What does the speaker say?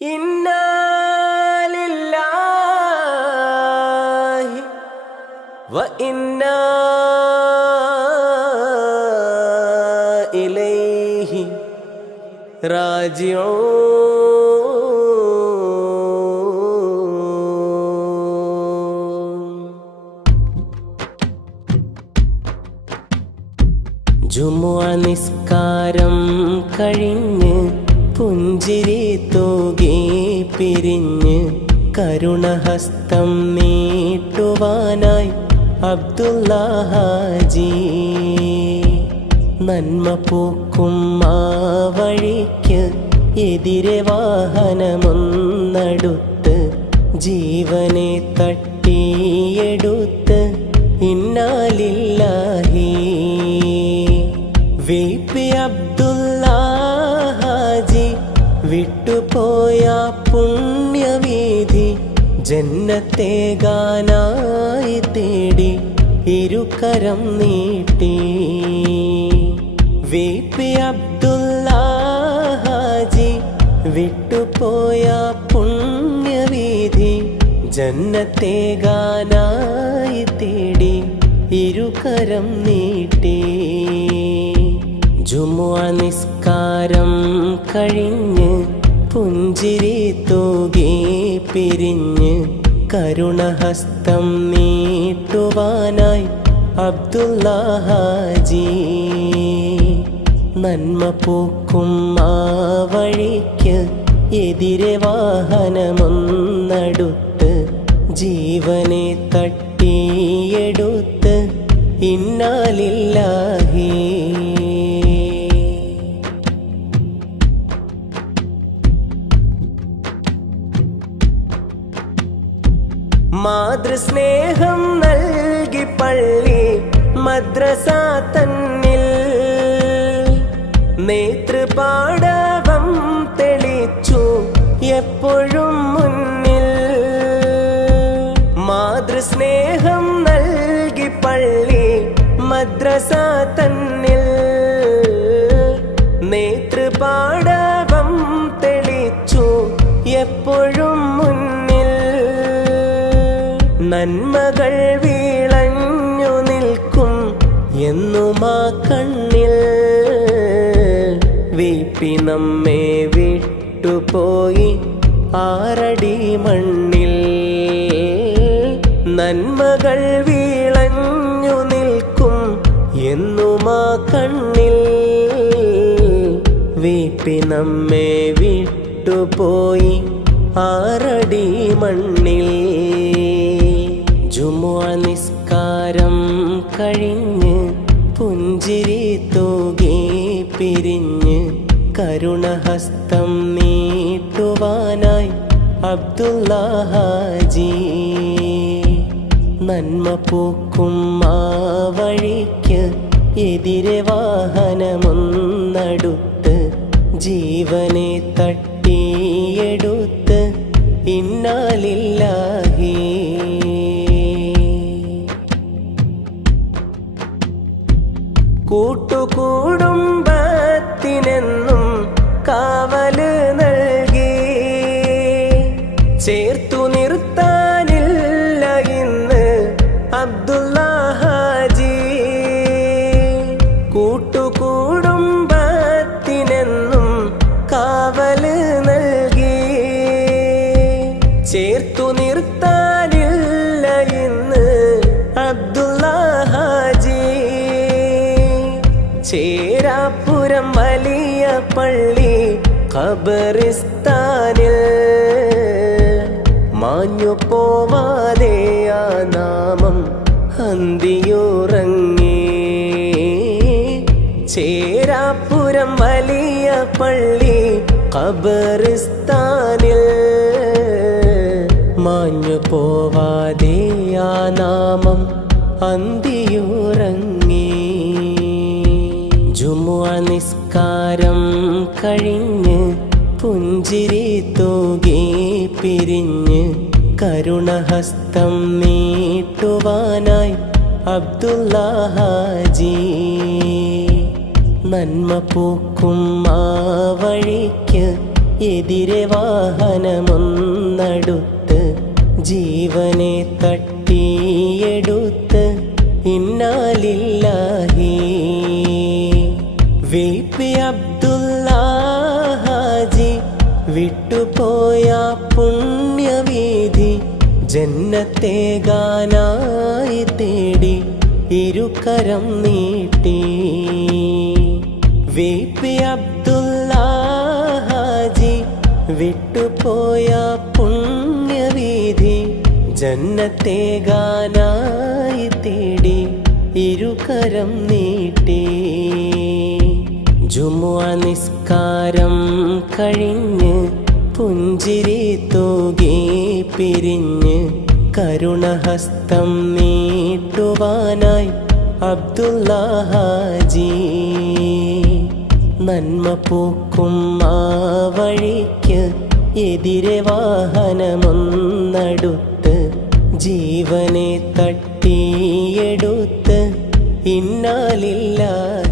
ഇന്നാ ലില്ലാഹി വ ഇന്നാ ഇലൈഹി റാജിഊൻ. ജുമുഅ നിസ്കാരം കഴിഞ്ഞ് പുഞ്ചിരി തൂകി പിരിഞ്ഞ് കരുണഹസ്തം നീട്ടുവാനായി അബ്ദുള്ള ഹാജി. നന്മ പൂക്കും ആ വഴിക്ക് എതിരെ വാഹനമൊന്നടുത്ത് ജീവനെ തട്ടിയെടുത്ത് ഇന്നാ ലില്ലാഹി. വി.പി. അബ്ദുള്ള ഹാജി വിട്ടുപോയ പുണ്യവീഥി ജന്നത്തേകാനായി തേടി ഇരുകരം നീട്ടി. വി.പി. അബ്ദുള്ള ഹാജി വിട്ടുപോയ പുണ്യവീഥി ജന്നത്തേകാനായി തേടി ഇരുകരം നീട്ടി. ജുമുഅ നിസ്കാരം കഴിഞ്ഞ് പുഞ്ചിരി തൂകി പിരിഞ്ഞ് കരുണഹസ്തം നീട്ടുവാനായി അബ്ദുള്ള ഹാജി. നന്മ പൂക്കും ആ വഴിക്ക് എതിരെ വാഹനമൊന്നടുത്ത് ജീവനെ തട്ടിയെടുത്ത് ഇന്നാ ലില്ലാഹി. മാതൃസ്നേഹം നൽകി പള്ളി മദ്രസ തന്നിൽ നേതൃപാടവം തെളിച്ചു എപ്പോഴും മുന്നിൽ. മാതൃസ്നേഹം നൽകി പള്ളി മദ്രസ തന്നിൽ നേതൃപാടവം തെളിച്ചു എപ്പോഴും മുന്നിൽ. നന്മകൾ വീളഞ്ഞു നിൽക്കും എന്നുമാ കണ്ണിൽ. വി.പി. നമ്മെ വിട്ടുപോയി ആറടി മണ്ണിൽ. നന്മകൾ വീളഞ്ഞു നിൽക്കും എന്നുമാ കണ്ണിൽ. വി.പി. നമ്മെ വിട്ടുപോയി ആറടി മണ്ണിൽ. ജുമുഅ നിസ്കാരം കഴിഞ്ഞ് പുഞ്ചിരി തൂകി പിരിഞ്ഞ് കരുണഹസ്തം നീട്ടുവാനായി അബ്ദുള്ള ഹാജി. നന്മ പൂക്കും ആ വഴിക്ക് എതിരെ വാഹനമൊന്നടുത്ത് ജീവനെ തട്ടിയെടുത്ത് ഇന്നാ ലില്ലാഹി. കൂട്ടുകുടുംബത്തിനെന്നും കാവല് നൽകി ചേർത്തു നിർത്താനില്ല ഇന്ന് അബ്ദുള്ള ഹാജി. കൂട്ടുകുടുംബത്തിനെന്നും കാവല് നൽകി ചേർത്തു നിർത്താനില്ല ഇന്ന് അബ്ദുള്ള ഹാജി. ചേരാപ്പുരം വലിയ പള്ളി ഖബറിസ്ഥാനിൽ മാഞ്ഞു പോവാതെ ആ നാമം അന്തിയുറങ്ങി. ചേരാപ്പുരം വലിയ പള്ളി ഖബറിസ്ഥാനിൽ മാഞ്ഞു പോവാതെ ആ നാമം അന്തിയുറങ്ങി. ജുമുഅ നിസ്കാരം കഴിഞ്ഞ് പുഞ്ചിരി തൂകി പിരിഞ്ഞ് കരുണഹസ്തം നീട്ടുവാനായി അബ്ദുള്ള ഹാജി. നന്മ പൂക്കും ആ വഴിക്ക് എതിരെ വാഹനമൊന്നടുത്ത് ജീവനെ തട്ടിയെടുത്ത് ഇന്നാലില്ലാഹി. VP അബ്ദുള്ള ഹാജി വിട്ടുപോയ പുണ്യവീഥി ജന്നത്തേകാനായി തേടി ഇരുകരം നീട്ടി. VP അബ്ദുള്ള ഹാജി വിട്ടുപോയ പുണ്യവീഥി ജന്നത്തേകാനായി തേടി ഇരുകരം നീട്ടി. ജുമുഅ നിസ്കാരം കഴിഞ്ഞ് പുഞ്ചിരി തൂകി പിരിഞ്ഞ് കരുണഹസ്തം നീട്ടുവാനായി അബ്ദുള്ള ഹാജി. നന്മ പൂക്കും ആ വഴിക്ക് എതിരെ വാഹനമൊന്നടുത്ത് ജീവനെ തട്ടിയെടുത്ത് ഇന്നാലില്ലാഹി.